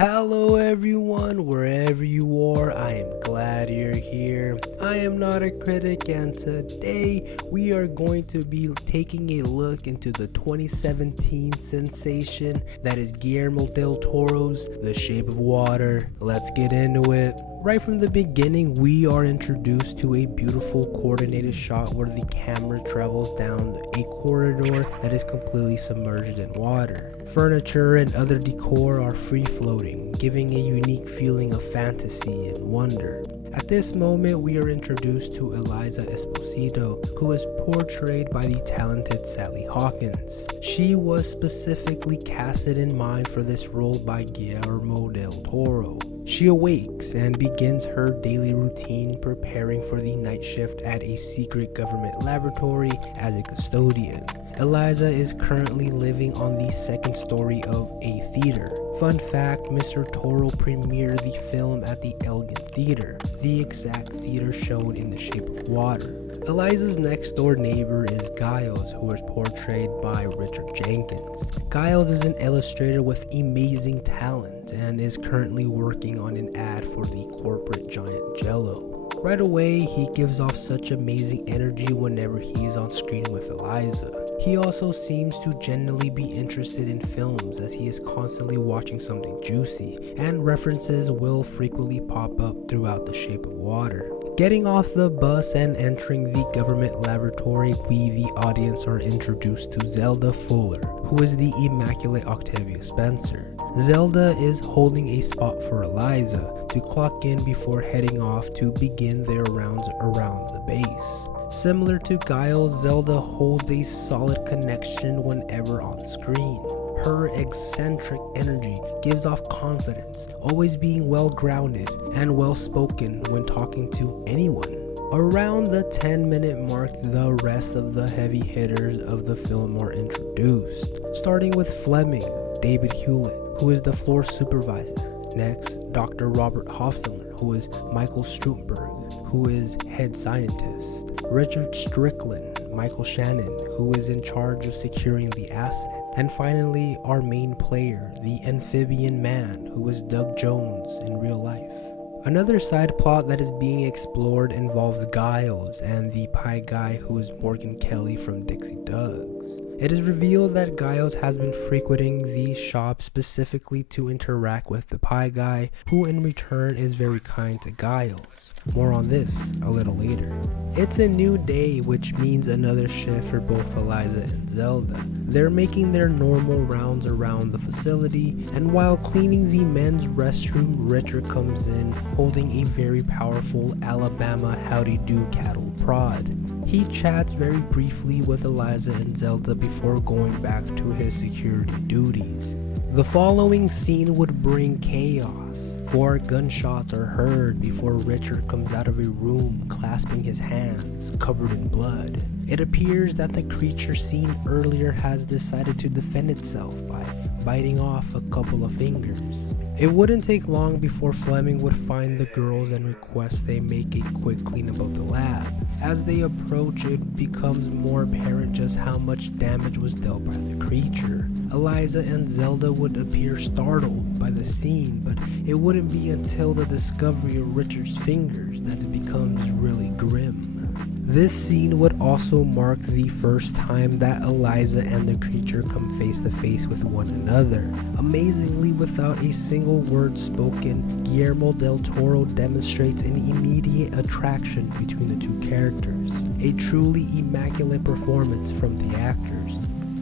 Hello everyone, wherever you are, I am glad you're here. I am not a critic, and today we are going to be taking a look into the 2017 sensation that is Guillermo Del Toro's The Shape of Water. Let's get into it. Right from the beginning, we are introduced to a beautiful coordinated shot where the camera travels down a corridor that is completely submerged in water. Furniture and other decor are free floating, giving a unique feeling of fantasy and wonder. At this moment, we are introduced to Elisa Esposito, who is portrayed by the talented Sally Hawkins. She was specifically casted in mind for this role by Guillermo Del Toro. She awakes and begins her daily routine preparing for the night shift at a secret government laboratory as a custodian. Elisa is currently living on the second story of a theater. Fun fact, Mr. Toro premiered the film at the Elgin Theater, the exact theater shown in The Shape of Water. Elisa's next door neighbor is Giles, who is portrayed by Richard Jenkins. Giles is an illustrator with amazing talent and is currently working on an ad for the corporate giant Jello. Right away, he gives off such amazing energy whenever he is on screen with Elisa. He also seems to genuinely be interested in films, as he is constantly watching something juicy, and references will frequently pop up throughout The Shape of Water. Getting off the bus and entering the government laboratory, we the audience are introduced to Zelda Fuller, who is the immaculate Octavia Spencer. Zelda is holding a spot for Elisa to clock in before heading off to begin their rounds around the base. Similar to Giles, Zelda holds a solid connection whenever on screen. Her eccentric energy gives off confidence, always being well-grounded and well-spoken when talking to anyone. Around the 10-minute mark, the rest of the heavy hitters of the film are introduced, starting with Fleming, David Hewlett, who is the floor supervisor. Next, Dr. Robert Hoffstetler, who is Michael Stuhlbarg, who is head scientist. Richard Strickland, Michael Shannon, who is in charge of securing the asset. And finally, our main player, the Amphibian man, who is Doug Jones in real life. Another side plot that is being explored involves Giles and the pie guy, who is Morgan Kelly from Dixie Doug's. It is revealed that Giles has been frequenting the shop specifically to interact with the pie guy, who in return is very kind to Giles. More on this a little later. It's a new day, which means another shift for both Elisa and Zelda. They're making their normal rounds around the facility, and while cleaning the men's restroom, Richard comes in holding a very powerful Alabama howdy-do cattle prod. He chats very briefly with Elisa and Zelda before going back to his security duties. The following scene would bring chaos. 4 gunshots are heard before Richard comes out of a room clasping his hands, covered in blood. It appears that the creature seen earlier has decided to defend itself by biting off a couple of fingers. It wouldn't take long before Fleming would find the girls and request they make a quick cleanup of the lab. As they approach, it becomes more apparent just how much damage was dealt by the creature. Elisa and Zelda would appear startled by the scene, but it wouldn't be until the discovery of Richard's fingers that it becomes really grim. This scene would also mark the first time that Elisa and the creature come face to face with one another. Amazingly, without a single word spoken, Guillermo Del Toro demonstrates an immediate attraction between the two characters. A truly immaculate performance from the actors.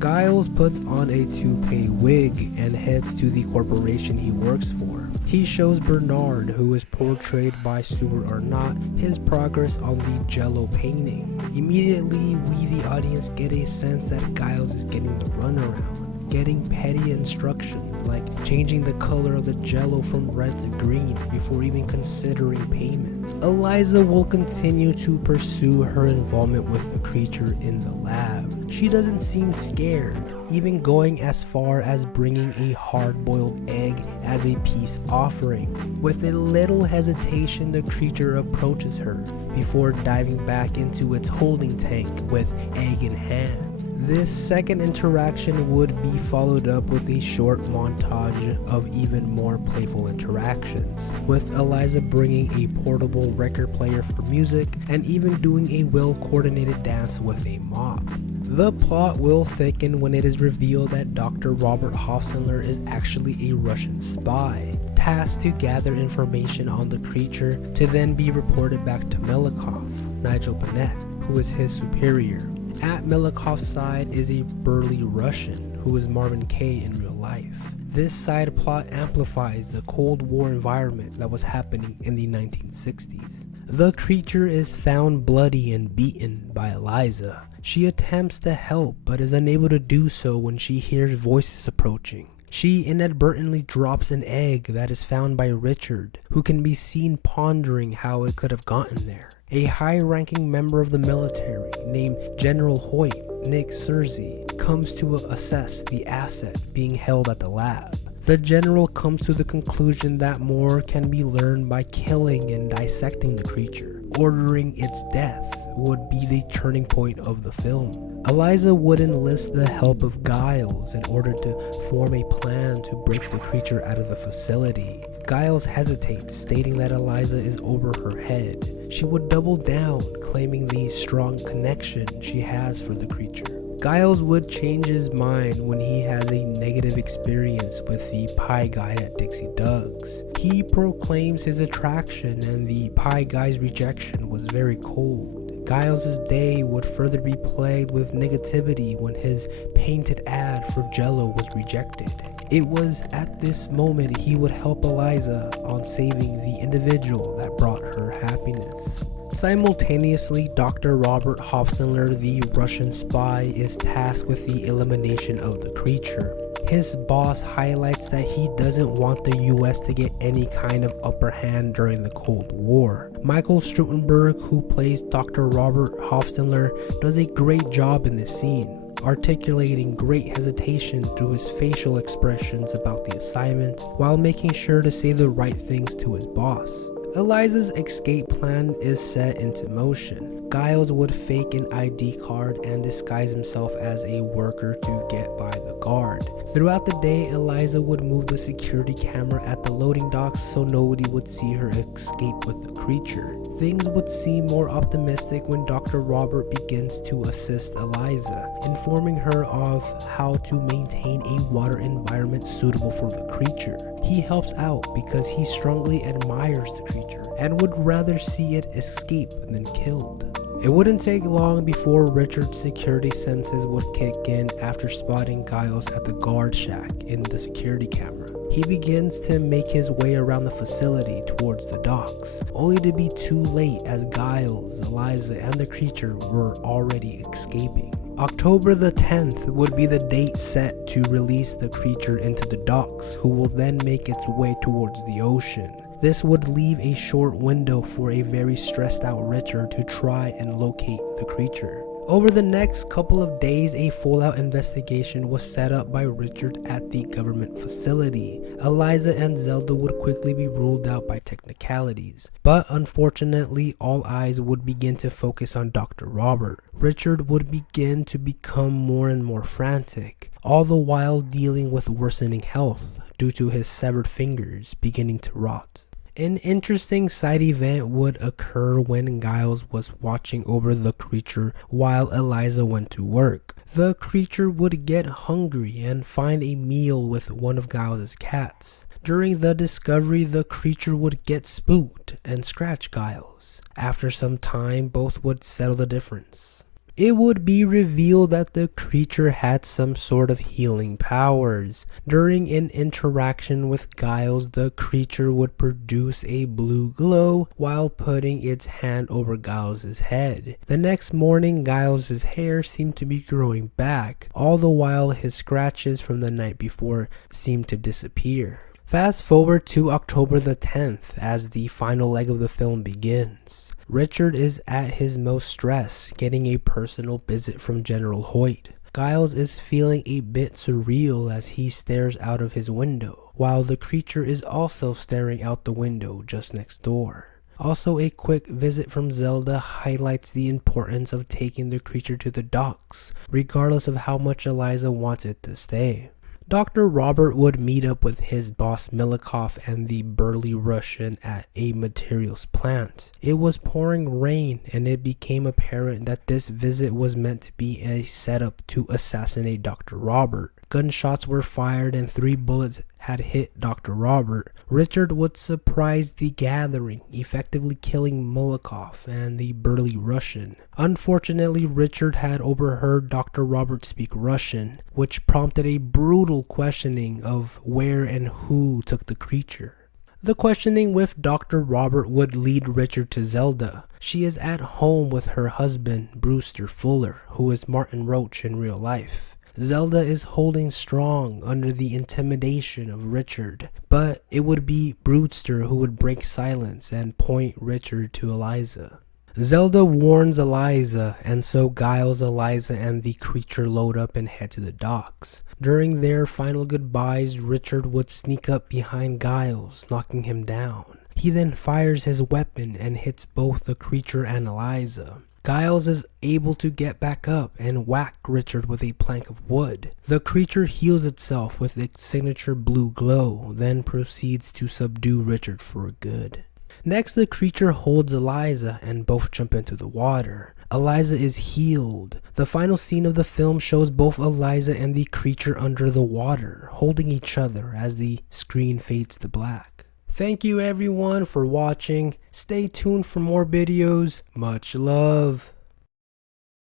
Giles puts on a toupee wig and heads to the corporation he works for. He shows Bernard, who is portrayed by Stewart Arnott, his progress on the Jello painting. Immediately, we the audience get a sense that Giles is getting the runaround, getting petty instructions like changing the color of the Jello from red to green before even considering payment. Elisa will continue to pursue her involvement with the creature in the lab. She doesn't seem scared, even going as far as bringing a hard-boiled egg as a peace offering. With a little hesitation, the creature approaches her before diving back into its holding tank with egg in hand. This second interaction would be followed up with a short montage of even more playful interactions, with Eliza bringing a portable record player for music and even doing a well-coordinated dance with a mop. The plot will thicken when it is revealed that Dr. Robert Hoffstetler is actually a Russian spy, tasked to gather information on the creature to then be reported back to Mihalkov, Nigel Bennet, who is his superior. At Mihalkov's side is a burly Russian, who is Marvin Kaye in real life. This side plot amplifies the Cold War environment that was happening in the 1960s. The creature is found bloody and beaten by Eliza. She attempts to help but is unable to do so when she hears voices approaching. She inadvertently drops an egg that is found by Richard, who can be seen pondering how it could have gotten there. A high-ranking member of the military named General Hoyt, Nick Searcy, comes to assess the asset being held at the lab. The general comes to the conclusion that more can be learned by killing and dissecting the creature. Ordering its death would be the turning point of the film. Eliza would enlist the help of Giles in order to form a plan to break the creature out of the facility. Giles hesitates, stating that Eliza is over her head. She would double down, claiming the strong connection she has for the creature. Giles would change his mind when he has a negative experience with the pie guy at Dixie Doug's. He proclaims his attraction and the pie guy's rejection was very cold. Giles' day would further be plagued with negativity when his painted ad for Jell-O was rejected. It was at this moment he would help Eliza on saving the individual that brought her happiness. Simultaneously, Dr. Robert Hoffstetler, the Russian spy, is tasked with the elimination of the creature. His boss highlights that he doesn't want the US to get any kind of upper hand during the Cold War. Michael Stuhlbarg, who plays Dr. Robert Hoffstetler, does a great job in this scene, articulating great hesitation through his facial expressions about the assignment, while making sure to say the right things to his boss. Eliza's escape plan is set into motion. Giles would fake an ID card and disguise himself as a worker to get by the guard. Throughout the day, Eliza would move the security camera at the loading docks so nobody would see her escape with the creature. Things would seem more optimistic when Dr. Robert begins to assist Eliza, informing her of how to maintain a water environment suitable for the creature. He helps out because he strongly admires the creature and would rather see it escape than killed. It wouldn't take long before Richard's security senses would kick in after spotting Giles at the guard shack in the security camera. He begins to make his way around the facility towards the docks, only to be too late as Giles, Eliza, and the creature were already escaping. October the 10th would be the date set to release the creature into the docks, who will then make its way towards the ocean. This would leave a short window for a very stressed out Richard to try and locate the creature. Over the next couple of days, a full-out investigation was set up by Richard at the government facility. Eliza and Zelda would quickly be ruled out by technicalities, but unfortunately, all eyes would begin to focus on Dr. Robert. Richard would begin to become more and more frantic, all the while dealing with worsening health due to his severed fingers beginning to rot. An interesting side event would occur when Giles was watching over the creature while Eliza went to work. The creature would get hungry and find a meal with one of Giles' cats. During the discovery, the creature would get spooked and scratch Giles. After some time, both would settle the difference. It would be revealed that the creature had some sort of healing powers. During an interaction with Giles, the creature would produce a blue glow while putting its hand over Giles' head. The next morning, Giles' hair seemed to be growing back, all the while his scratches from the night before seemed to disappear. Fast forward to October the 10th as the final leg of the film begins. Richard is at his most stressed, getting a personal visit from General Hoyt. Giles is feeling a bit surreal as he stares out of his window, while the creature is also staring out the window just next door. Also, a quick visit from Zelda highlights the importance of taking the creature to the docks, regardless of how much Eliza wants it to stay. Dr. Robert would meet up with his boss Mihalkov and the burly Russian at a materials plant. It was pouring rain, and it became apparent that this visit was meant to be a setup to assassinate Dr. Robert. Gunshots were fired and 3 bullets had hit Dr. Robert. Richard would surprise the gathering, effectively killing Mihalkov and the burly Russian. Unfortunately, Richard had overheard Dr. Robert speak Russian, which prompted a brutal questioning of where and who took the creature. The questioning with Dr. Robert would lead Richard to Zelda. She is at home with her husband, Brewster Fuller, who is Martin Roach in real life. Zelda is holding strong under the intimidation of Richard, but it would be Brewster who would break silence and point Richard to Eliza. Zelda warns Eliza, and so Giles, Eliza, and the creature load up and head to the docks. During their final goodbyes, Richard would sneak up behind Giles, knocking him down. He then fires his weapon and hits both the creature and Eliza. Giles is able to get back up and whack Richard with a plank of wood. The creature heals itself with its signature blue glow, then proceeds to subdue Richard for good. Next, the creature holds Eliza and both jump into the water. Eliza is healed. The final scene of the film shows both Eliza and the creature under the water, holding each other as the screen fades to black. Thank you everyone for watching. Stay tuned for more videos. Much love.